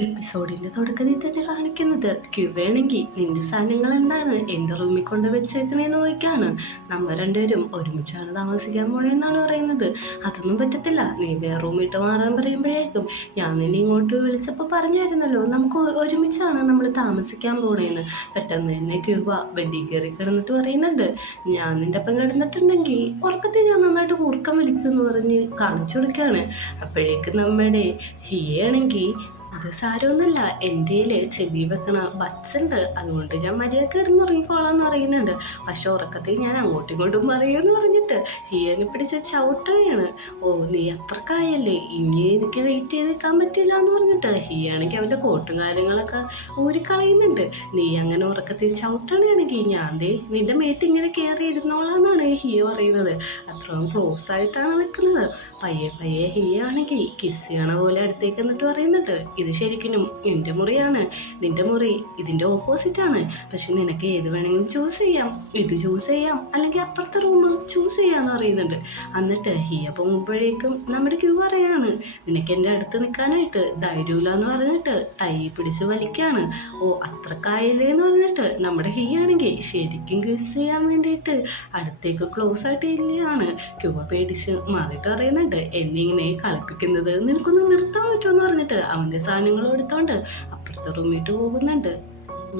എപ്പിസോഡിന്റെ തുടക്കത്തിൽ തന്നെ കാണിക്കുന്നത് ക്യുവാണെങ്കിൽ നിന്റെ സാധനങ്ങൾ എന്താണ് എൻ്റെ റൂമിൽ കൊണ്ട് വെച്ചേക്കണേന്ന് ചോദിക്കാണ്. നമ്മ രണ്ടുപേരും ഒരുമിച്ചാണ് താമസിക്കാൻ പോണേന്നാണ് പറയുന്നത്. അതൊന്നും പറ്റത്തില്ല, നീ വേറെ റൂമിട്ട് മാറാൻ പറയുമ്പോഴേക്കും ഞാൻ നിന്നെ ഇങ്ങോട്ട് വിളിച്ചപ്പോൾ പറഞ്ഞായിരുന്നല്ലോ നമുക്ക് ഒരുമിച്ചാണ് നമ്മൾ താമസിക്കാൻ പോണേന്ന്. പെട്ടെന്ന് തന്നെ ക്യൂബ ബെഡിൽ കയറി കിടന്നിട്ട് പറയുന്നുണ്ട്, ഞാൻ നിന്റെ ഒപ്പം കിടന്നിട്ടുണ്ടെങ്കിൽ ഉറക്കത്തിൽ ഞാൻ നന്നായിട്ട് കൂർക്കം വലിക്കുമെന്ന് പറഞ്ഞ് കാണിച്ചു കൊടുക്കുകയാണ്. അപ്പോഴേക്കും നമ്മുടെ ഹിയാണെങ്കിൽ അത് സാരമൊന്നുമില്ല, എൻ്റെ ചെവി വെക്കണ ബഡ്സ് ഉണ്ട്, അതുകൊണ്ട് ഞാൻ മര്യാദക്ക് കിടന്നുറങ്ങിക്കോളാന്ന് പറയുന്നുണ്ട്. പക്ഷെ ഉറക്കത്തിൽ ഞാൻ അങ്ങോട്ടും ഇങ്ങോട്ടും പറയുമെന്ന് പറഞ്ഞിട്ട് ഹിയനെ പിടിച്ച് ചവിട്ടുകയാണ്. ഓ നീ അത്രക്കായല്ലേ, ഇനി എനിക്ക് വെയിറ്റ് ചെയ്ത് നിൽക്കാൻ പറ്റില്ല എന്ന് പറഞ്ഞിട്ട് ഹിയാണെങ്കിൽ അവൻ്റെ കോട്ടും കാര്യങ്ങളൊക്കെ ഊരിക്കളയുന്നുണ്ട്. നീ അങ്ങനെ ഉറക്കത്തിൽ ചവിട്ടണയാണെങ്കിൽ ഞാൻ ദേ നിന്റെ മേത്ത് ഇങ്ങനെ കയറി ഇരുന്നോളാന്നാണ് ഹിയ പറയുന്നത്. അത്രയും ക്ലോസ് ആയിട്ടാണ് നിൽക്കുന്നത്. പയ്യെ പയ്യെ ഹിയ ആണെങ്കിൽ കിസ് ചെയ്യണ പോലെ അടുത്തേക്ക് എന്നിട്ട് പറയുന്നുണ്ട്, ഇത് ശരിക്കും എൻ്റെ മുറിയാണ്, നിന്റെ മുറി ഇതിൻ്റെ ഓപ്പോസിറ്റാണ്. പക്ഷെ നിനക്ക് ഏത് വേണമെങ്കിലും ചൂസ് ചെയ്യാം, ഇത് ചൂസ് ചെയ്യാം അല്ലെങ്കിൽ അപ്പുറത്തെ റൂം ചൂസ് ചെയ്യാമെന്ന് പറയുന്നുണ്ട്. എന്നിട്ട് ഹിയ പോകുമ്പോഴേക്കും നമ്മുടെ ക്യൂ പറയാണ്, നിനക്ക് എൻ്റെ അടുത്ത് നിൽക്കാനായിട്ട് ധൈര്യമില്ലാന്ന് പറഞ്ഞിട്ട് ടൈ പിടിച്ച് വലിക്കാണ്. ഓ അത്രക്കായല്ലേ എന്ന് പറഞ്ഞിട്ട് നമ്മുടെ ഹിയ ആണെങ്കിൽ ശരിക്കും കിസ് ചെയ്യാൻ വേണ്ടിയിട്ട് അടുത്തേക്ക് ക്ലോസ് ആയിട്ട് ഇല്ലയാണ്. ക്യൂബ പേടിച്ച് മാറിയിട്ട് പറയുന്നുണ്ട്, എന്നെ ഇങ്ങനെ കളിപ്പിക്കുന്നത് നിനക്കൊന്ന് നിർത്താൻ പറ്റുമെന്ന് പറഞ്ഞിട്ട് അവൻ്റെ സാധനങ്ങളും എടുത്തോണ്ട് അപ്പുറത്തെ റൂമിട്ട് പോകുന്നുണ്ട്.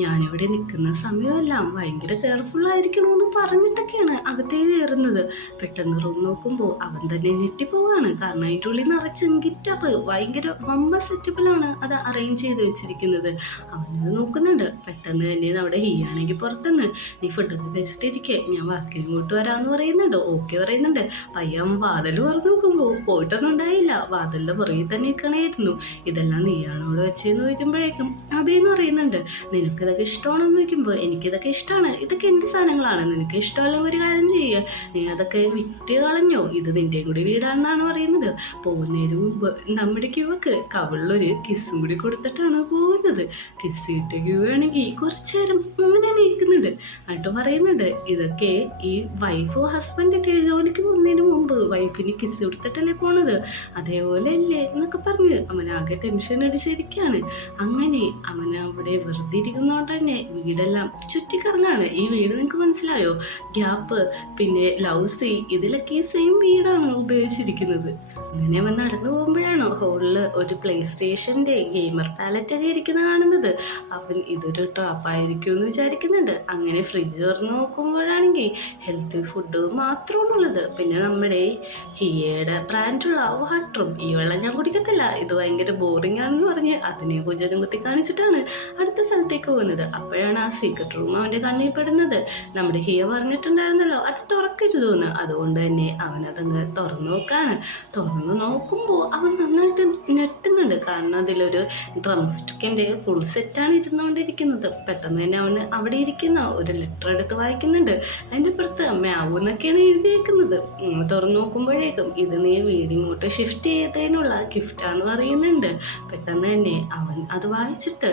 ഞാനിവിടെ നിൽക്കുന്ന സമയമെല്ലാം ഭയങ്കര കെയർഫുൾ ആയിരിക്കണമെന്ന് പറഞ്ഞിട്ടൊക്കെയാണ് അകത്തേക്ക് കയറുന്നത്. പെട്ടെന്ന് റൂം നോക്കുമ്പോൾ അവൻ തന്നെ ഞെട്ടിപ്പോവാണ്. കാരണം അതിൻ്റെ ഉള്ളിൽ നിറച്ച് ഗിറ്റാർ ഭയങ്കര വമ്പ സെറ്റപ്പിലാണ് അത് അറേഞ്ച് ചെയ്ത് വെച്ചിരിക്കുന്നത്. അവനത് നോക്കുന്നുണ്ട്. പെട്ടെന്ന് തന്നെ അവിടെ ഹിയാണെങ്കിൽ പുറത്തുനിന്ന്, നീ ഫുഡൊക്കെ കഴിച്ചിട്ടിരിക്കെ, ഞാൻ വർക്കിന് പോയിട്ട് വരാമെന്ന് പറയുന്നുണ്ട്. ഓക്കെ പറയുന്നുണ്ട്. പയ്യൻ വാതിൽ തുറന്ന് നോക്കുമ്പോൾ പോയിട്ടൊന്നും ഉണ്ടായില്ല, വാതിലിൻ്റെ പുറകിൽ തന്നെ നിൽക്കണമായിരുന്നു. ഇതെല്ലാം നീയാണോട് വെച്ചെന്ന് ചോദിക്കുമ്പോഴേക്കും അതേന്ന് പറയുന്നുണ്ട്. നിനക്ക് ഇതൊക്കെ ഇഷ്ടമാണെന്ന് ചോദിക്കുമ്പോൾ എനിക്കിതൊക്കെ ഇഷ്ടമാണ്, ഇതൊക്കെ എൻ്റെ സാധനങ്ങളാണ്, നിനക്ക് ഇഷ്ടമല്ലെങ്കിൽ ഒരു കാര്യം ചെയ്യുക, നീ അതൊക്കെ വിറ്റ് കളഞ്ഞോ, ഇത് നിൻ്റെയും കൂടി വീടാണെന്നാണ് പറയുന്നത്. പോകുന്നതിന് മുമ്പ് നമ്മുടെ ക്യൂവക്ക് കവിളിലൊരു കിസ്സും കൂടി കൊടുത്തിട്ടാണ് പോകുന്നത്. കിസ് കിട്ടിയ ക്യൂവാണെങ്കിൽ കുറച്ചു നേരം അങ്ങനെ നിൽക്കുന്നുണ്ട്. എന്നിട്ട് പറയുന്നുണ്ട്, ഇതൊക്കെ ഈ വൈഫോ ഹസ്ബൻഡൊക്കെ ജോലിക്ക് പോകുന്നതിന് മുമ്പ് വൈഫിന് കിസ് കൊടുത്തിട്ടല്ലേ പോണത്, അതേപോലെ അല്ലേ എന്നൊക്കെ പറഞ്ഞ് അവനാകെ ടെൻഷൻ അടിച്ചിരിക്കുകയാണ്. അങ്ങനെ അവൻ അവിടെ വെറുതെ ഇരിക്കുന്നതുകൊണ്ട് തന്നെ വീടെല്ലാം ചുറ്റിക്കറങ്ങാണ്. ഈ വീട് നിങ്ങൾക്ക് മനസ്സിലായോ, ഗ്യാപ്പ് പിന്നെ ലവ് സീ ഇതിലൊക്കെ ഈ സെയിം വീടാണ് ഉപയോഗിച്ചിരിക്കുന്നത്. അങ്ങനെ അവൻ നടന്നു പോകുമ്പോഴാണ് ഹോളിൽ ഒരു പ്ലേ സ്റ്റേഷൻ്റെ ഗെയിമർ പാലറ്റൊക്കെ ഇരിക്കുന്നത് കാണുന്നത്. അവൻ ഇതൊരു ട്രാപ്പായിരിക്കും എന്ന് വിചാരിക്കുന്നുണ്ട്. അങ്ങനെ ഫ്രിഡ്ജ് തുറന്ന് നോക്കുമ്പോഴാണെങ്കിൽ ഹെൽത്തി ഫുഡ് മാത്രമാണുള്ളത്. പിന്നെ നമ്മുടെ ഹിയയുടെ ബ്രാൻഡുള്ള വാട്ടറും, ഈ വെള്ളം ഞാൻ കുടിക്കത്തില്ല, ഇത് ഭയങ്കര ബോറിംഗ് ആണെന്ന് പറഞ്ഞ് അതിനെ കുജനം കുത്തി കാണിച്ചിട്ടാണ് അടുത്ത സ്ഥലത്തേക്ക് പോകുന്നത്. അപ്പോഴാണ് ആ സീക്രട്ട് റൂം അവൻ്റെ കണ്ണിൽ പെടുന്നത്. നമ്മുടെ ഹിയ പറഞ്ഞിട്ടുണ്ടായിരുന്നല്ലോ അത് തുറക്കരുതെന്ന്, അതുകൊണ്ട് തന്നെ അവനതങ്ങ് തുറന്നു നോക്കാണ്. തുറന്നു നോക്കുമ്പോൾ അവൻ നന്നായിട്ട് ഞെട്ടുന്നുണ്ട്. കാരണം അതിലൊരു ഡ്രം സ്റ്റിക്കിൻ്റെ ഫുൾ സെറ്റാണ് ഇരുന്നുകൊണ്ടിരിക്കുന്നത്. പെട്ടെന്ന് തന്നെ അവന് അവിടെ ഇരിക്കുന്ന ഒരു ലെറ്റർ എടുത്ത് വായിക്കുന്നുണ്ട്. അതിൻ്റെ പുറത്ത് മ്യാവൂ എന്നൊക്കെയാണ് എഴുതിയേക്കുന്നത്. തുറന്നു നോക്കുമ്പോഴേക്കും ഇത് നീ വീടിങ്ങോട്ട് ഷിഫ്റ്റ് ചെയ്തതിനുള്ള ഗിഫ്റ്റാന്ന് പറയുന്നുണ്ട്. പെട്ടെന്ന് തന്നെ അവൻ അത് വായിച്ചിട്ട്,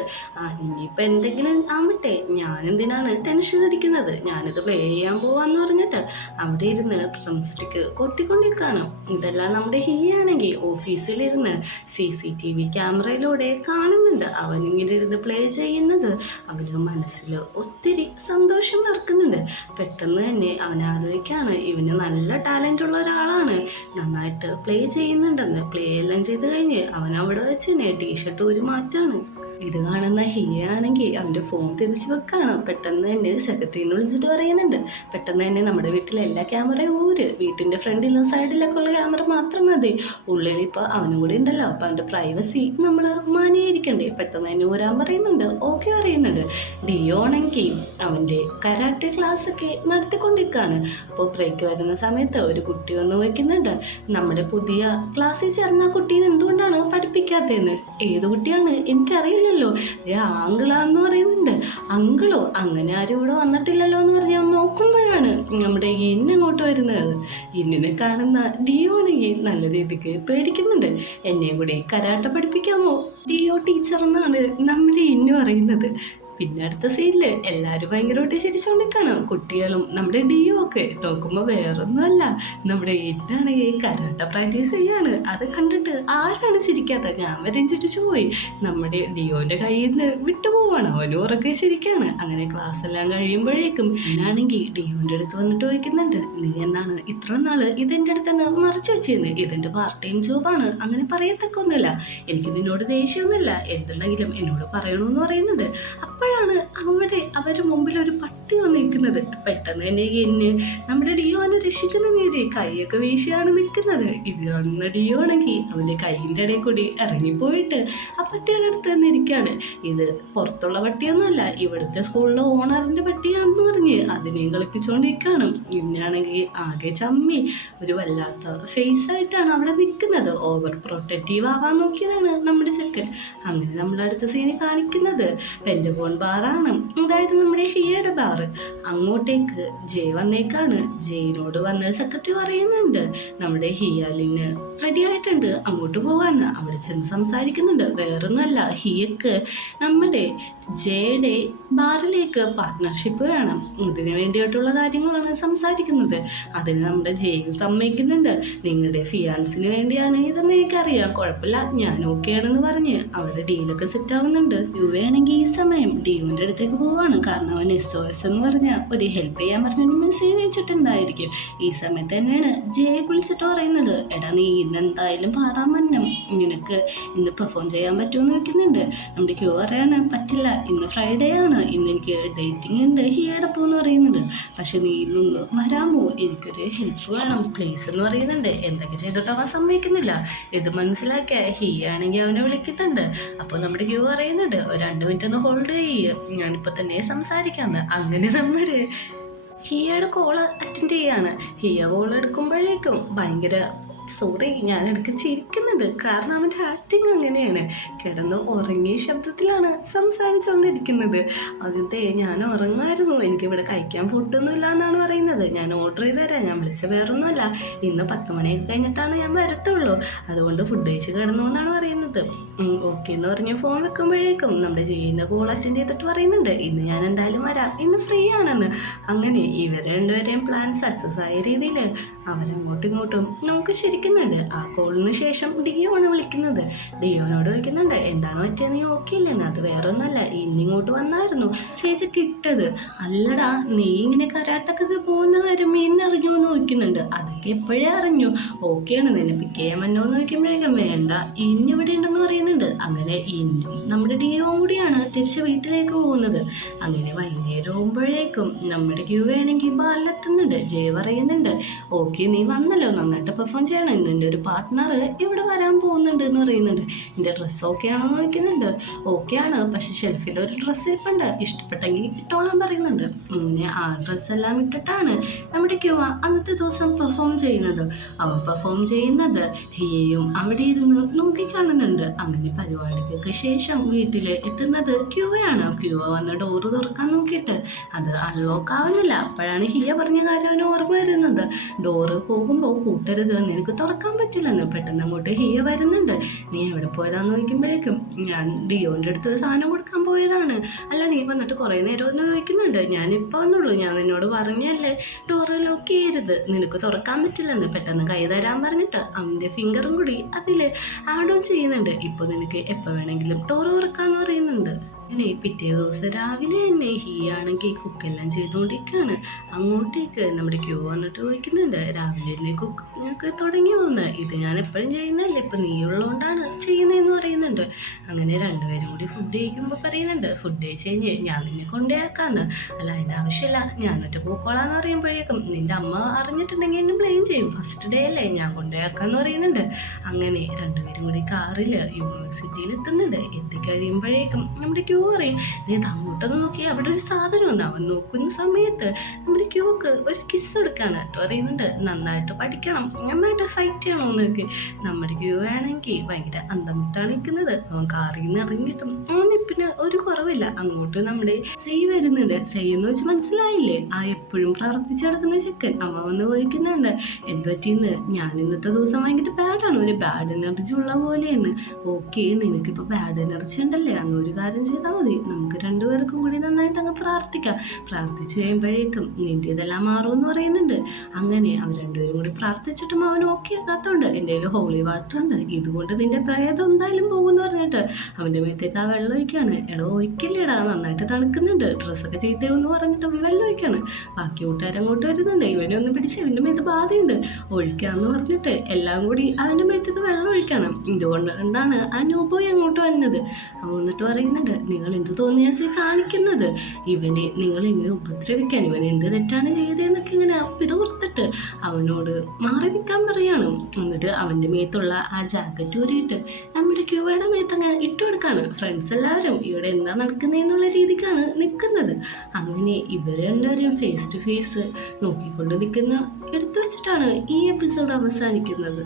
ഇനിയിപ്പോൾ എന്തെങ്കിലും ആവട്ടെ, ഞാനെന്തിനാണ് ടെൻഷൻ അടിക്കുന്നത്, ഞാനിത് പ്ലേ ചെയ്യാൻ പോവാന്ന് പറഞ്ഞിട്ട് അവിടെ ഇരുന്ന് ഡ്രം സ്റ്റിക്ക് കൊട്ടിക്കൊണ്ടിരിക്കുകയാണ്. ഇതെല്ലാം നമ്മുടെ ഹിയാണെങ്കിൽ ഓഫീസിലിരുന്ന് CCTV ക്യാമറയിലൂടെ കാണുന്നുണ്ട്. അവനിങ്ങനെ ഇരുന്ന് പ്ലേ ചെയ്യുന്നത് അവന് മനസ്സിൽ ഒത്തിരി സന്തോഷം നിറക്കുന്നുണ്ട്. പെട്ടെന്ന് തന്നെ അവൻ ആലോചിക്കുകയാണ്, ഇവന് നല്ല ടാലൻ്റ് ഉള്ള ഒരാളാണ്, നന്നായിട്ട് പ്ലേ ചെയ്യുന്നുണ്ടെന്ന്. പ്ലേ എല്ലാം ചെയ്ത് കഴിഞ്ഞ് അവൻ അവിടെ വെച്ച് തന്നെ ടീഷർട്ട് ഒരു മാറ്റാണ്. ഇത് കാണുന്ന ഹിയ ആണെങ്കിൽ അവൻ്റെ ഫോൺ തിരിച്ചു വെക്കാണ്. പെട്ടെന്ന് തന്നെ സെക്രട്ടറിനെ വിളിച്ചിട്ട് പറയുന്നുണ്ട്, പെട്ടെന്ന് തന്നെ നമ്മുടെ വീട്ടിലെ എല്ലാ ക്യാമറയും വീട്ടിൻ്റെ ഫ്രണ്ടിലും സൈഡിലൊക്കെ ഉള്ള ക്യാമറ മാത്രം മതി, ഉള്ളിൽ ഇപ്പോൾ അവനും കൂടി ഉണ്ടല്ലോ, അപ്പോൾ അവൻ്റെ പ്രൈവസി നമ്മൾ മാനിയായിരിക്കണ്ടേ. പെട്ടെന്ന് തന്നെ ഊരാൻ പറയുന്നുണ്ട്. ഓക്കെ പറയുന്നുണ്ട്. ഡിയോ ആണെങ്കിൽ അവൻ്റെ കരാട്ടെ ക്ലാസ്സൊക്കെ നടത്തിക്കൊണ്ടിരിക്കുകയാണ്. അപ്പോൾ ബ്രേക്ക് വരുന്ന സമയത്ത് ഒരു കുട്ടി വന്ന് ചോദിക്കുന്നുണ്ട്, നമ്മുടെ പുതിയ ക്ലാസ്സിൽ ചേർന്ന കുട്ടീനെ എന്തുകൊണ്ടാണ് പഠിപ്പിക്കാത്തതെന്ന്. ഏത് കുട്ടിയാണ് എനിക്കറിയില്ല, ആങ്കിളാന്ന് പറയുന്നുണ്ട്. അങ്കിളോ, അങ്ങനെ ആരും ഇവിടെ വന്നിട്ടില്ലല്ലോ എന്ന് പറഞ്ഞ് നോക്കുമ്പോഴാണ് നമ്മുടെ ഇന്നങ്ങോട്ട് വരുന്നത്. ഇന്നിനെ കാണുന്ന ഡിയോണെങ്കിൽ നല്ല രീതിക്ക് പേടിക്കുന്നുണ്ട്. എന്നെ കൂടി കരാട്ട പഠിപ്പിക്കാമോ ഡിയോ ടീച്ചർ എന്നാണ് നമ്മുടെ ഇന്ന് പറയുന്നത്. പിന്നെ അടുത്ത സീനില് എല്ലാവരും ഭയങ്കരമായിട്ട് ചിരിച്ചോണ്ടിരിക്കാണ്. കുട്ടികളും നമ്മുടെ ഡിയോ ഒക്കെ നോക്കുമ്പോൾ വേറൊന്നുമല്ല, നമ്മുടെ ഏറ്റാണെങ്കിൽ കരാട്ട പ്രാക്ടീസ് ചെയ്യാണ്. അത് കണ്ടിട്ട് ആരാണ് ചിരിക്കാത്ത? ഞാൻ വരെയും ചിരിച്ചു പോയി. നമ്മുടെ ഡിയോന്റെ കയ്യിൽ നിന്ന് വിട്ടുപോവാണ്, അവനും ഉറക്കെ ചിരിക്കാണ്. അങ്ങനെ ക്ലാസ് എല്ലാം കഴിയുമ്പോഴേക്കും പിന്നാണെങ്കിൽ ഡിയോന്റെ അടുത്ത് വന്നിട്ട് ചോദിക്കുന്നുണ്ട്, നീ എന്താണ് ഇത്ര നാള് ഇതെന്റെ അടുത്ത് മറച്ചു വെച്ചിരുന്നത്? ഇതെന്റെ പാർട്ട് ടൈം ജോബാണ്, അങ്ങനെ പറയത്തക്കൊന്നുമില്ല. എനിക്ക് നിന്നോട് ദേഷ്യമൊന്നുമില്ല, എന്തുണ്ടെങ്കിലും എന്നോട് പറയണമെന്ന് പറയുന്നുണ്ട്. അപ്പോഴാണ് അവരുടെ മുമ്പിൽ ഒരു പട്ടി വന്ന് നിൽക്കുന്നത്. പെട്ടെന്ന് തന്നെ എന്നെ നമ്മുടെ ഡിയോനെ രക്ഷിക്കുന്ന നേരെ കൈയൊക്കെ വീശിയാണ് നിൽക്കുന്നത്. ഇത് കാണുന്ന ഡിയോ ആണെങ്കിൽ അവന്റെ കൈയിന്റെ ഇടയിൽ കൂടി ഇറങ്ങിപ്പോയിട്ട് ആ പട്ടിയുടെ അടുത്ത് തന്നെ ഇരിക്കുകയാണ്. ഇത് പുറത്തുള്ള പട്ടിയൊന്നുമല്ല, ഇവിടുത്തെ സ്കൂളിലെ ഓണറിന്റെ പട്ടിയാണെന്ന് പറഞ്ഞ് അതിനെ കളിപ്പിച്ചുകൊണ്ടിരിക്കുകയാണ്. ഇന്നാണെങ്കിൽ ആകെ ചമ്മി ഒരു വല്ലാത്ത ഫേസ് ആയിട്ടാണ് അവിടെ നിൽക്കുന്നത്. ഓവർ പ്രൊട്ടക്റ്റീവ് ആവാൻ നോക്കിയതാണ് നമ്മുടെ ചെക്കൻ. അങ്ങനെ നമ്മുടെ അടുത്ത സീനി കാണിക്കുന്നത് പെന്റഗോൺ ബാറാണ്, അതായത് നമ്മുടെ ഹിയയുടെ ബാറ്. അങ്ങോട്ടേക്ക് ജയ് വന്നേക്കാണ്. ജയിനോട് വന്ന സെക്രട്ടറി പറയുന്നുണ്ട്, നമ്മുടെ ഹിയാലിന് റെഡി ആയിട്ടുണ്ട്, അങ്ങോട്ട് പോകാന്ന്. അവിടെ ചെന്ന് സംസാരിക്കുന്നുണ്ട്. വേറൊന്നുമല്ല, ഹിയക്ക് നമ്മുടെ ജയുടെ ബാറിലേക്ക് പാർട്ട്ണർഷിപ്പ് വേണം, ഇതിനു വേണ്ടിയിട്ടുള്ള കാര്യങ്ങളാണ് സംസാരിക്കുന്നത്. അതിന് നമ്മുടെ ജയിൽ സമ്മതിക്കുന്നുണ്ട്. നിങ്ങളുടെ ഫിയാൻസിന് വേണ്ടിയാണ് ഇതെന്ന് എനിക്കറിയാം, കുഴപ്പമില്ല, ഞാൻ ഓക്കെ ആണെന്ന് പറഞ്ഞ് അവരുടെ ഡീലൊക്കെ സെറ്റ് ആവുന്നുണ്ട്. യുവയാണെങ്കിൽ ഈ സമയം ഡിയുവിൻ്റെ അടുത്തേക്ക് പോവാണ്. കാരണം അവൻ SOS എന്ന് പറഞ്ഞ ഒരു ഹെൽപ്പ് ചെയ്യാൻ പറഞ്ഞൊരു മെസ്സേജ് അയച്ചിട്ടുണ്ടായിരിക്കും. ഈ സമയത്ത് തന്നെയാണ് ജയെ വിളിച്ചിട്ട് പറയുന്നത്, എടാ നീ ഇന്ന് എന്തായാലും പാടാൻ വന്നം, നിനക്ക് ഇന്ന് പെർഫോം ചെയ്യാൻ പറ്റുമെന്ന് വെക്കുന്നുണ്ട്. നമ്മുടെ ക്യൂ പറയാണ്, പറ്റില്ല, ഇന്ന് ഫ്രൈഡേ ആണ്, ഇന്ന് എനിക്ക് ഡേറ്റിംഗ് ഉണ്ട് ഹിയയുടെ എന്ന് പറയുന്നുണ്ട്. പക്ഷെ നീ ഇന്നൊന്ന് വരാമോ, എനിക്കൊരു ഹെൽപ്പ് വേണം പ്ലീസ് എന്ന് പറയുന്നുണ്ട്. എന്തൊക്കെ ചെയ്തിട്ടോ അവൻ സമ്മതിക്കുന്നില്ല. ഇത് മനസ്സിലാക്കിയ ഹിയാണെങ്കിൽ അവനെ വിളിക്കുന്നുണ്ട്. അപ്പോൾ നമ്മുടെ ക്യൂ പറയുന്നുണ്ട്, ഒരു 2 മിനിറ്റ് ഒന്ന് ഹോൾഡ് ചെയ്യുക, ഞാനിപ്പോൾ തന്നെ സംസാരിക്കാന്ന്. അങ്ങനെ നമ്മുടെ ഹിയയുടെ കോള് അറ്റൻഡ് ചെയ്യാണ്. ഹിയ കോൾ എടുക്കുമ്പോഴേക്കും ഭയങ്കര സോറി, ഞാനിടയ്ക്ക് ചിരിക്കുന്നുണ്ട്, കാരണം അവൻ്റെ ആക്ടിങ് അങ്ങനെയാണ്. കിടന്ന് ഉറങ്ങിയ ശബ്ദത്തിലാണ് സംസാരിച്ചുകൊണ്ടിരിക്കുന്നത്. അതിൻ്റെ ഞാൻ ഉറങ്ങായിരുന്നു, എനിക്കിവിടെ കഴിക്കാൻ ഫുഡൊന്നും ഇല്ല എന്നാണ് പറയുന്നത്. ഞാൻ ഓർഡർ ചെയ്ത് തരാം, ഞാൻ വിളിച്ച വേറൊന്നുമല്ല, ഇന്ന് 10 മണിയൊക്കെ കഴിഞ്ഞിട്ടാണ് ഞാൻ വരത്തുള്ളൂ, അതുകൊണ്ട് ഫുഡ് കഴിച്ച് കിടന്നു എന്നാണ് പറയുന്നത്. ഓക്കെ എന്ന് പറഞ്ഞ് ഫോൺ വെക്കുമ്പോഴേക്കും നമ്മുടെ ജയിൻ്റെ കോൾ അറ്റൻഡ് ചെയ്തിട്ട് പറയുന്നുണ്ട്, ഇന്ന് ഞാൻ എന്തായാലും വരാം, ഇന്ന് ഫ്രീ ആണെന്ന്. അങ്ങനെ ഇവർ രണ്ടുപേരെയും പ്ലാൻ സക്സസ് ആയ രീതിയിൽ അവരങ്ങോട്ടും ഇങ്ങോട്ടും നമുക്ക് ശരിക്കുന്നുണ്ട്. ആ കോളിന് ശേഷം ഡിയോ ആണ് വിളിക്കുന്നത്. ഡിയോനോട് ചോദിക്കുന്നുണ്ട്, എന്താണ് പറ്റിയത്, നീ ഓക്കെ ഇല്ലെന്ന്? അത് വേറെ ഒന്നല്ല, ഇന്നിങ്ങോട്ട് വന്നായിരുന്നു ചേച്ചിക്ക് ഇട്ടത്. അല്ലടാ, നീ ഇങ്ങനെ കരാട്ടക്കൊക്കെ പോകുന്ന കാര്യം എന്നെ അറിഞ്ഞു എന്ന് ചോദിക്കുന്നുണ്ട്. അതൊക്കെ എപ്പോഴേ അറിഞ്ഞു, ഓക്കെയാണ്, നിന്നെ പിക്ക് ചെയ്യാൻ വന്നോ എന്ന് ചോദിക്കുമ്പോഴേക്കും വേണ്ട, ഇന്നിവിടെ ഉണ്ടെന്ന് പറയുന്നുണ്ട്. അങ്ങനെ ഇന്നും നമ്മുടെ ഡിയോവും കൂടിയാണ് തിരിച്ച് വീട്ടിലേക്ക് പോകുന്നത്. അങ്ങനെ വൈകുന്നേരം ആകുമ്പോഴേക്കും നമ്മുടെ ക്യൂ വേണമെങ്കിൽ ബാറിലെത്തുന്നുണ്ട്. ജയ പറയുന്നുണ്ട്, ഓക്കെ നീ വന്നല്ലോ, നന്നായിട്ട് പെർഫോം ചെയ്യണം, ഇന്നെൻ്റെ ഒരു പാർട്ട്ണർ ഇവിടെ വരാൻ പോകുന്നുണ്ട് എന്ന് പറയുന്നുണ്ട്. എൻ്റെ ഡ്രസ്സ് ഓക്കെ ആണോ എന്ന് ചോദിക്കുന്നുണ്ട്. ഓക്കെ ആണ്, പക്ഷെ ഷെൽഫിൽ ഒരു ഡ്രസ്സ് ഇരിപ്പുണ്ട്, ഇഷ്ടപ്പെട്ടെങ്കിൽ ഇട്ടോളാൻ പറയുന്നുണ്ട്. അങ്ങനെ ആ ഡ്രസ്സെല്ലാം ഇട്ടിട്ടാണ് നമ്മുടെ ക്യൂ അന്നത്തെ ദിവസം പെർഫോം ചെയ്യുന്നത്. അവൻ പെർഫോം ചെയ്യുന്നത് ഹിയയും അവിടെ ഇരുന്ന് നോക്കി കാണുന്നുണ്ട്. അങ്ങനെ പരിപാടിക്കൊക്കെ ശേഷം വീട്ടിൽ എത്തുന്നത് ക്യൂവയാണ്. ക്യൂവ വന്ന് ഡോറ് തുറക്കാൻ നോക്കിയിട്ട് അത് അൺലോക്ക് ആവുന്നില്ല. അപ്പോഴാണ് ഹിയ പറഞ്ഞ കാര്യം ഓർമ്മ വരുന്നത്. ഡോറ് പോകുമ്പോൾ കൂട്ടരുത്, നിനക്ക് തുറക്കാൻ പറ്റില്ലെന്ന്. പെട്ടെന്ന് അങ്ങോട്ട് ഹിയ വരുന്നുണ്ട്. നീ എവിടെ പോയതാന്ന് ചോദിക്കുമ്പോഴേക്കും ഞാൻ ഡിയോൻ്റെ അടുത്തൊരു സാധനം കൊടുക്കാൻ പോയതാണ്. അല്ല നീ വന്നിട്ട് കുറേ നേരം ഒന്ന് ചോദിക്കുന്നുണ്ട്. ഞാനിപ്പോൾ വന്നുള്ളൂ, ഞാൻ നിന്നോട് പറഞ്ഞല്ലേ ഡോറ് ലോക്ക് ചെയ്യരുത്, നിനക്ക് തുറക്കാൻ പറ്റില്ലെന്ന്. പെട്ടെന്ന് കൈ തരാൻ പറഞ്ഞിട്ട് അവൻ്റെ ഫിംഗറും കൂടി അതിൽ ആഡ് ഓൺ ചെയ്യുന്നുണ്ട്. ഇപ്പോൾ നിനക്ക് എപ്പോൾ വേണമെങ്കിലും ഡോറ് തുറക്കാമെന്ന് പറയുന്നുണ്ട്. അങ്ങനെ പിറ്റേ ദിവസം രാവിലെ തന്നെ ഹിയാണെങ്കിൽ കുക്കെല്ലാം ചെയ്തുകൊണ്ടിരിക്കുകയാണ്. അങ്ങോട്ടേക്ക് നമ്മുടെ ക്യൂ വന്നിട്ട് ചോദിക്കുന്നുണ്ട്, രാവിലെ തന്നെ കുക്കിങ്ങൊക്കെ തുടങ്ങിയോന്ന്? ഇത് ഞാൻ എപ്പോഴും ചെയ്യുന്നതല്ലേ, ഇപ്പം നീ ഉള്ളതുകൊണ്ടാണ് ചെയ്യുന്നതെന്ന് പറയുന്നുണ്ട്. അങ്ങനെ രണ്ടുപേരും കൂടി ഫുഡ് കഴിക്കുമ്പോൾ പറയുന്നുണ്ട്, ഫുഡ് കഴിച്ച് കഴിഞ്ഞ് ഞാൻ നിന്നെ കൊണ്ടുപോയാക്കാന്ന്. അല്ല അതിൻ്റെ ആവശ്യമില്ല, ഞാനൊറ്റ പോക്കോളാന്ന് പറയുമ്പോഴേക്കും നിൻ്റെ അമ്മ അറിഞ്ഞിട്ടുണ്ടെങ്കിൽ എന്നെ ബ്ലെയിം ചെയ്യും, ഫസ്റ്റ് ഡേ അല്ലേ, ഞാൻ കൊണ്ടുപോയാക്കാന്ന് പറയുന്നുണ്ട്. അങ്ങനെ രണ്ടുപേരും കൂടി കാറിൽ യൂണിവേഴ്സിറ്റിയിൽ എത്തുന്നുണ്ട്. എത്തിക്കഴിയുമ്പോഴേക്കും നമ്മുടെ ക്യൂ പറയും, നീ അങ്ങോട്ടൊന്ന് നോക്കി, അവിടെ ഒരു സാധനം വന്ന്. അവൻ നോക്കുന്ന സമയത്ത് നമ്മുടെ ക്യൂക്ക് ഒരു കിസ് കൊടുക്കാണ് കേട്ടോ. പറയുന്നുണ്ട്, നന്നായിട്ട് പഠിക്കണം, നന്നായിട്ട് ഫൈറ്റ് ചെയ്യണം എന്നൊക്കെ. നമ്മുടെ ക്യൂ ആണെങ്കിൽ ഭയങ്കര അന്തമിട്ടാണ് നിൽക്കുന്നത്. അവൻ കാറിൽ നിന്ന് ഇറങ്ങിയിട്ടും പിന്നെ ഒരു കുറവില്ല. അങ്ങോട്ട് നമ്മുടെ സെയ് വരുന്നുണ്ട്. സെയ് എന്ന് വെച്ച് മനസ്സിലായില്ലേ, ആ എപ്പോഴും പ്രവർത്തിച്ച് നടക്കുന്ന ചെക്കൻ. അമ്മ വന്ന് ചോദിക്കുന്നുണ്ട്, എന്ത് പറ്റിയെന്ന്? ഞാൻ ഇന്നത്തെ ദിവസം ഭയങ്കര ബാഡാണ്, ഒരു ബാഡ് എനർജി ഉള്ള പോലെയെന്ന്. ഓക്കെ, നിനക്കിപ്പോൾ ബാഡ് എനർജി ഉണ്ടല്ലേ, അങ്ങ് ഒരു കാര്യം ചെയ്താൽ ചെയ്താൽ മതി. നമുക്ക് രണ്ടുപേർക്കും കൂടി നന്നായിട്ട് അങ്ങ് പ്രാർത്ഥിക്കാം. പ്രാർത്ഥിച്ചു കഴിയുമ്പോഴേക്കും നിന്റെ ഇതെല്ലാം മാറുമെന്ന് പറയുന്നുണ്ട്. അങ്ങനെ അവർ രണ്ടുപേരും കൂടി പ്രാർത്ഥിച്ചിട്ടും അവൻ ഓക്കെ ആക്കാത്തതുകൊണ്ട് എൻ്റെ കയ്യിൽ ഹോളി വാട്ടർ ഉണ്ട്, ഇതുകൊണ്ട് നിന്റെ പ്രേതം എന്തായാലും പോകുമെന്ന് പറഞ്ഞിട്ട് അവൻ്റെ മേത്തേക്ക് ആ വെള്ളം ഒഴിക്കുകയാണ്. എടോ ഒഴിക്കില്ലേടാ, നന്നായിട്ട് തണുക്കുന്നുണ്ട്, ഡ്രസ്സൊക്കെ ചെയ്തേന്ന് പറഞ്ഞിട്ട് അവൻ വെള്ളം ഒഴിക്കുകയാണ്. ബാക്കി കൂട്ടുകാരങ്ങോട്ട് വരുന്നുണ്ട്. ഇവനെ ഒന്ന് പിടിച്ച് ഇവൻ്റെ മേത്ത് ബാധയുണ്ട് ഒഴിക്കാന്ന് പറഞ്ഞിട്ട് എല്ലാം കൂടി അവൻ്റെ മേത്തേക്ക് വെള്ളം ഒഴിക്കണം. ഇതുകൊണ്ടാണ് ആ ന്യൂബോയ് അങ്ങോട്ട് വന്നത്. അവൻ വന്നിട്ട് പറയുന്നുണ്ട്, നിങ്ങൾ എന്ത് തോന്നിയാസേ കാണിക്കുന്നത്, ഇവനെ നിങ്ങൾ ഇങ്ങനെ ഉപദ്രവിക്കാൻ, ഇവൻ എന്ത് തെറ്റാണ് ചെയ്തതെന്നൊക്കെ ഇങ്ങനെ ഇത് കൊടുത്തിട്ട് അവനോട് മാറി നിൽക്കാൻ പറയാണ്. എന്നിട്ട് അവൻ്റെ മേത്തുള്ള ആ ജാക്കറ്റ് ഊരിയിട്ട് നമ്മുടെ ക്യൂവയുടെ മേത്തങ്ങ് ഇട്ട് കൊടുക്കാണ്. ഫ്രണ്ട്സ് എല്ലാവരും ഇവിടെ എന്താ നടക്കുന്നതെന്നുള്ള രീതിക്കാണ് നിൽക്കുന്നത്. അങ്ങനെ ഇവർ രണ്ടുപേരും ഫേസ് ടു ഫേസ് നോക്കിക്കൊണ്ട് നിൽക്കുന്ന എടുത്തു വെച്ചിട്ടാണ് ഈ എപ്പിസോഡ് അവസാനിക്കുന്നത്.